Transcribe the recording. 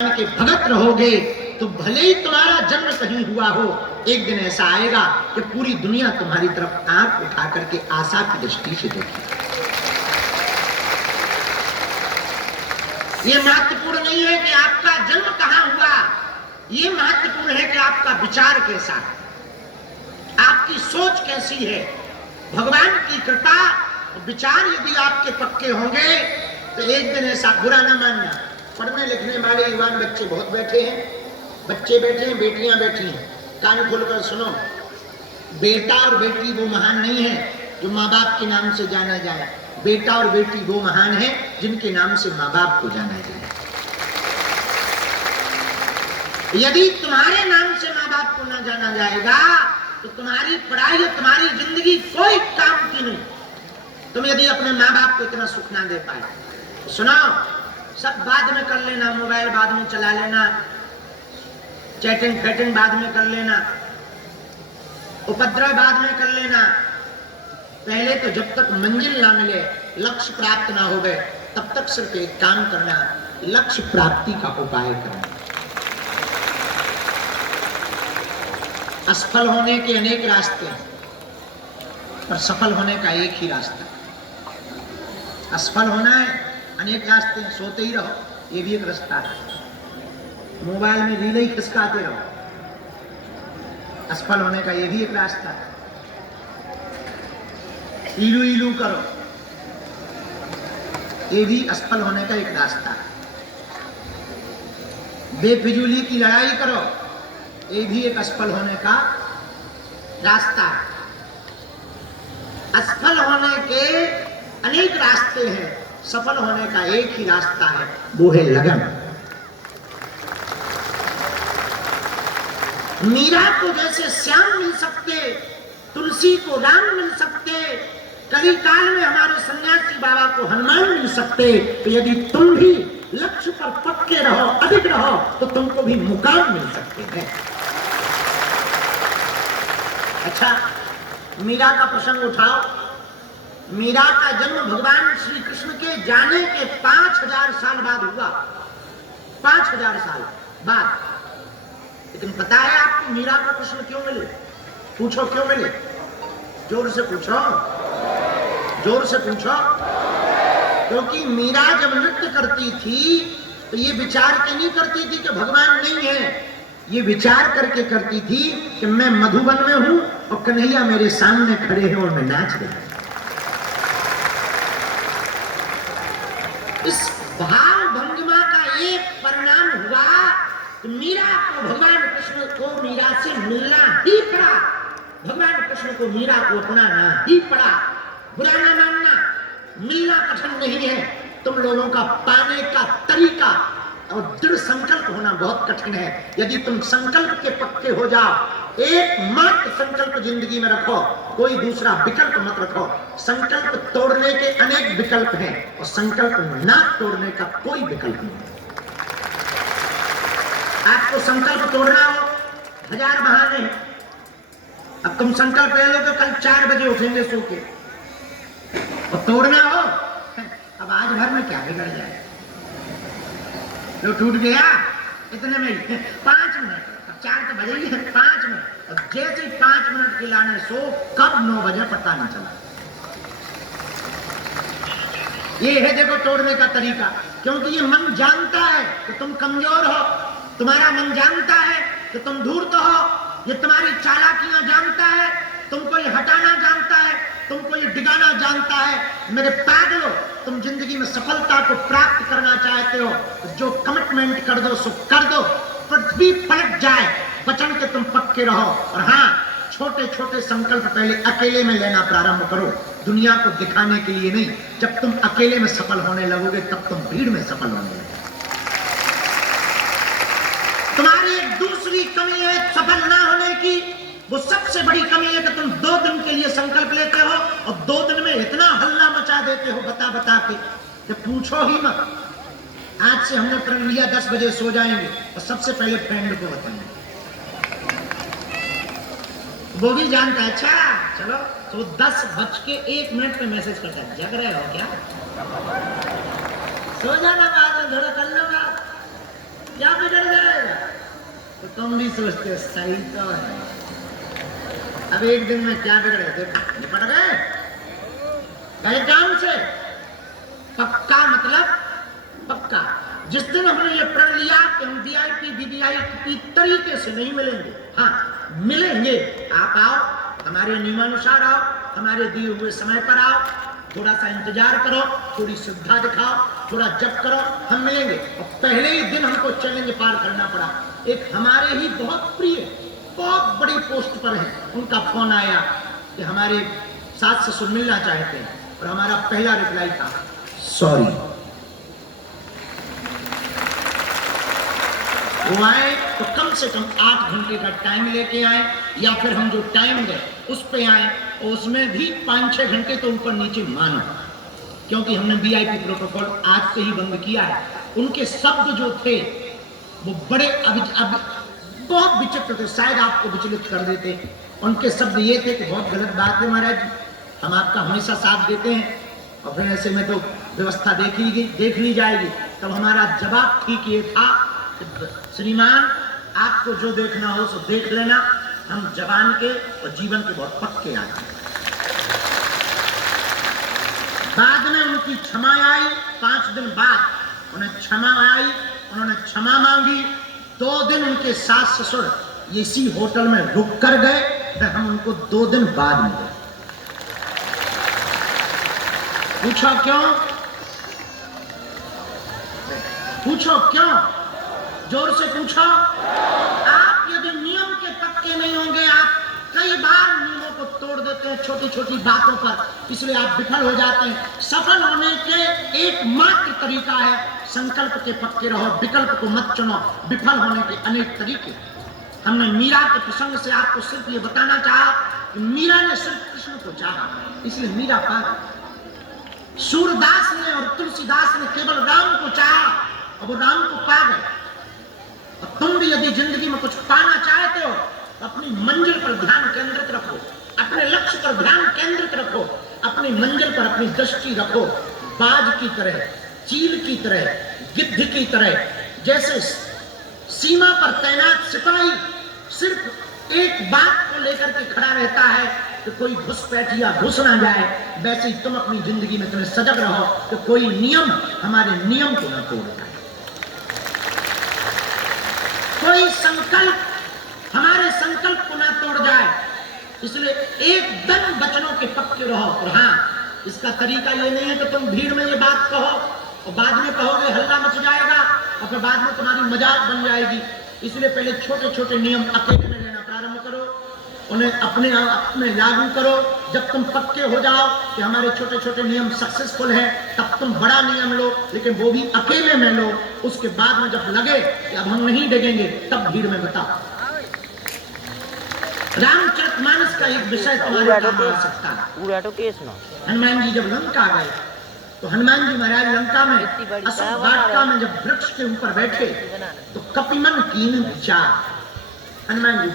के भगत रहोगे तो भले ही तुम्हारा जन्म कहीं हुआ हो, एक दिन ऐसा आएगा कि पूरी दुनिया तुम्हारी तरफ आंख उठा करके आशा की दृष्टि से देखेगी। ये महत्वपूर्ण नहीं है कि आपका जन्म कहां हुआ, ये महत्वपूर्ण है कि आपका विचार कैसा है, आपकी सोच कैसी है। भगवान की कृपा, विचार यदि आपके पक्के होंगे तो एक दिन ऐसा, बुरा ना मानना, पढ़ने लिखने वाले युवान बच्चे बहुत बैठे हैं, बच्चे बैठे हैं, बेटियां बैठी हैं, कान खोलकर सुनो। बेटा और बेटी वो महान नहीं है जो माँ बाप के नाम से जाना जाए, बेटा और बेटी वो महान है जिनके नाम से माँ बाप को जाना जाए। यदि तुम्हारे नाम से माँ बाप को ना जाना जाएगा तो तुम्हारी पढ़ाई, तुम्हारी जिंदगी कोई काम की नहीं। तुम यदि अपने माँ बाप को इतना सुख ना दे पाए तो सुनो, सब बाद में कर लेना, मोबाइल बाद में चला लेना, चैटिंग फैटिंग बाद में कर लेना, उपद्रव बाद में कर लेना। पहले तो जब तक मंजिल ना मिले, लक्ष्य प्राप्त ना हो गए, तब तक सिर्फ एक काम करना, लक्ष्य प्राप्ति का उपाय करना। असफल होने के अनेक रास्ते हैं, पर सफल होने का एक ही रास्ता। असफल होना है, अनेक रास्ते हैं, सोते ही रहो, ये भी एक रास्ता है। मोबाइल में रील ही खिसकाते रहो, असफल होने का ये भी एक रास्ता है। इलू इलू करो, ये भी असफल होने का एक रास्ता है। बेफिजूली की लड़ाई करो, ये भी एक असफल होने का रास्ता है। असफल होने के अनेक रास्ते हैं, सफल होने का एक ही रास्ता है, वो है लगन। मीरा को जैसे श्याम मिल सकते, तुलसी को राम मिल सकते, कली काल में हमारे सन्यासी बाबा को हनुमान मिल सकते, तो यदि तुम भी लक्ष्य पर पक्के रहो, अडिग रहो, तो तुमको भी मुकाम मिल सकते हैं। अच्छा, मीरा का प्रसंग उठाओ। मीरा का जन्म भगवान श्री कृष्ण के जाने के 5000 साल बाद हुआ, 5000 साल बाद। लेकिन पता है आपको मीरा को कृष्ण क्यों मिले? पूछो क्यों मिले? जोर से पूछो, जोर से पूछो। क्योंकि मीरा जब नृत्य करती थी तो ये विचार के नहीं करती थी कि भगवान नहीं है, ये विचार करके करती थी कि मैं मधुबन में हूं और कन्हैया मेरे सामने खड़े हैं और मैं नाच रही हूं। इस भाव भंगिमा का एक परिणाम हुआ कि मीरा को, भगवान कृष्ण को मीरा से मिलना ही पड़ा, भगवान कृष्ण को मीरा को अपनाना ही पड़ा। बुरा ना मानना, मिलना कठिन नहीं है, तुम लोगों का पाने का तरीका और दृढ़ संकल्प होना बहुत कठिन है। यदि तुम संकल्प के पक्के हो जाओ, एकमात्र संकल्प जिंदगी में रखो, कोई दूसरा विकल्प मत रखो। संकल्प तोड़ने के अनेक विकल्प हैं और संकल्प ना तोड़ने का कोई विकल्प नहीं। आपको संकल्प तोड़ना हो, 1000 बहाने हैं। अब तुम संकल्प ले लो कि कल 4 बजे उठेंगे सो के, और तोड़ना हो, अब आज भर में क्या बिगड़ जाए, तो टूट गया इतने में 5 मिनट, अब 4 तो बजे ही है, 5 मिनट, और जैसे 5 मिनट के लाने सो, कब 9 बजे पता नहीं चला। ये है देखो तोड़ने का तरीका, क्योंकि ये मन जानता है कि तुम कमजोर हो, तुम्हारा मन जानता है कि तुम धूर्त हो, ये तुम्हारी चालाकियां जानता है, तुमको ये हटाना जानता है, तुमको ये डिगाना जानता है। मेरे पागलों, तुम जिंदगी में सफलता को प्राप्त करना चाहते हो तो जो कमिटमेंट कर दो सो कर दो, पृथ्वी पलट जाए, वचन के तुम पक्के रहो। और हाँ, छोटे छोटे संकल्प पहले अकेले में लेना प्रारंभ करो, दुनिया को दिखाने के लिए नहीं। जब तुम अकेले में सफल होने लगोगे तब तुम भीड़ में सफल होने लगोगे। तुम्हारी एक दूसरी कमी है सफल ना होने की, वो सबसे बड़ी कमी है कि तुम 2 दिन के लिए संकल्प लेते हो और 2 दिन में इतना हल्ला मचा देते हो बता बता के कि पूछो ही मत। आज से हमने प्रण लिया 10 बजे सो जाएंगे और सबसे पहले फ्रेंड को बताएंगे, वो भी जानता है। अच्छा चलो, तो 10:01 पे मैसेज करता है, जग रहे हो क्या? सो जाना, बाद में थोड़ा कर लो। क्या बिगड़ जाएगा? तो तुम भी सोचते हो सही तो है। अब एक दिन में क्या बिगड़े? देखो निपट गए काम से। पक्का मतलब पक्का। जिस दिन हमने ये प्रण लिया कि हम VIP VVIP तरीके से नहीं मिलेंगे, हाँ मिलेंगे। आप आओ, हमारे नियमानुसार आओ, हमारे दिए हुए समय पर आओ, थोड़ा सा इंतजार करो, थोड़ी श्रद्धा दिखाओ, थोड़ा जप करो, हम मिलेंगे। और पहले ही दिन हमको चैलेंज पार करना पड़ा। एक हमारे ही बहुत प्रिय, बहुत बड़ी पोस्ट पर है, उनका फोन आया कि हमारे सास ससुर मिलना चाहते हैं, और हमारा पहला रिप्लाई था सॉरी। वो आए तो कम से कम 8 घंटे का टाइम लेके आए, या फिर हम जो टाइम गए उस पे आए, और उसमें भी 5-6 घंटे तो ऊपर नीचे मानो, क्योंकि हमने VIP प्रोटोकॉल आज से ही बंद किया है। उनके शब्द जो थे वो बड़े बहुत विचित्र थे, शायद आपको विचलित कर देते। उनके शब्द ये थे कि बहुत गलत बात है महाराज, हम आपका हमेशा साथ देते हैं, और फिर ऐसे में तो व्यवस्था देख ली जाएगी। तब हमारा जवाब ठीक ये था, श्रीमान आपको जो देखना हो सो देख लेना, हम जवान के और जीवन के बहुत पक्के आदमी। बाद में उनकी क्षमा आई, 5 दिन बाद उन्हें क्षमा आई, उन्होंने क्षमा मांगी। 2 दिन उनके सास ससुर इसी होटल में रुक कर गए, फिर हम उनको 2 दिन बाद मिले। पूछो क्यों? पूछो क्यों? जोर से पूछो। आप यदि नियम के पक्के नहीं होंगे, आप कई बार नियमों को तोड़ देते हैं छोटी छोटी बातों पर, इसलिए आप विफल हो जाते हैं। सफल होने के एकमात्र तरीका है संकल्प के पक्के रहो, विकल्प को मत चुनो। विफल होने के अनेक तरीके। हमने मीरा के प्रसंग से आपको सिर्फ ये बताना चाहा कि मीरा ने सिर्फ कृष्ण को चाहा, इसलिए मीरा पा गई। सूरदास ने और तुलसीदास ने केवल राम को चाहा और वो राम को पा गए। और तुम भी यदि जिंदगी में कुछ पाना चाहते हो तो अपनी मंजिल पर ध्यान केंद्रित रखो, अपने लक्ष्य पर ध्यान केंद्रित रखो, अपनी मंजिल पर अपनी दृष्टि रखो। बाज की तरह, चील की तरह, गिद्ध की तरह, जैसे सीमा पर तैनात सिपाही सिर्फ एक बात को लेकर के खड़ा रहता है कि कोई घुसपैठिया घुस ना जाए, वैसे ही तुम अपनी जिंदगी में तुम्हें सजग रहो कि कोई नियम हमारे नियम को न तोड़ जाए, कोई संकल्प हमारे संकल्प को ना तोड़ जाए। इसलिए एकदम वचनों के पक्के रहो। और हाँ, इसका तरीका ये नहीं है कि तुम भीड़ में ये बात कहो और बाद में कहोगे हल्ला मच जाएगा और फिर बाद में तुम्हारी मजाक बन जाएगी। इसलिए पहले छोटे छोटे नियम अकेले में लेना प्रारंभ करो, उन्हें अपने आप में लागू करो। जब तुम पक्के हो जाओ कि हमारे छोटे छोटे नियम सक्सेसफुल हैं, तब तुम बड़ा नियम लो, लेकिन वो भी अकेले में लो। उसके बाद में जब लगे कि अब हम नहीं डेगेंगे, तब भीड़ में बताओ। रामचरितमानस का एक विषय तुम्हारे काम आ सकता है। हनुमान जी जब लंका गए तो हनुमान जी महाराज लंका में अशोक वाटिका में जब वृक्ष के ऊपर बैठे तो कपिमन कीन विचार, हनुमान जी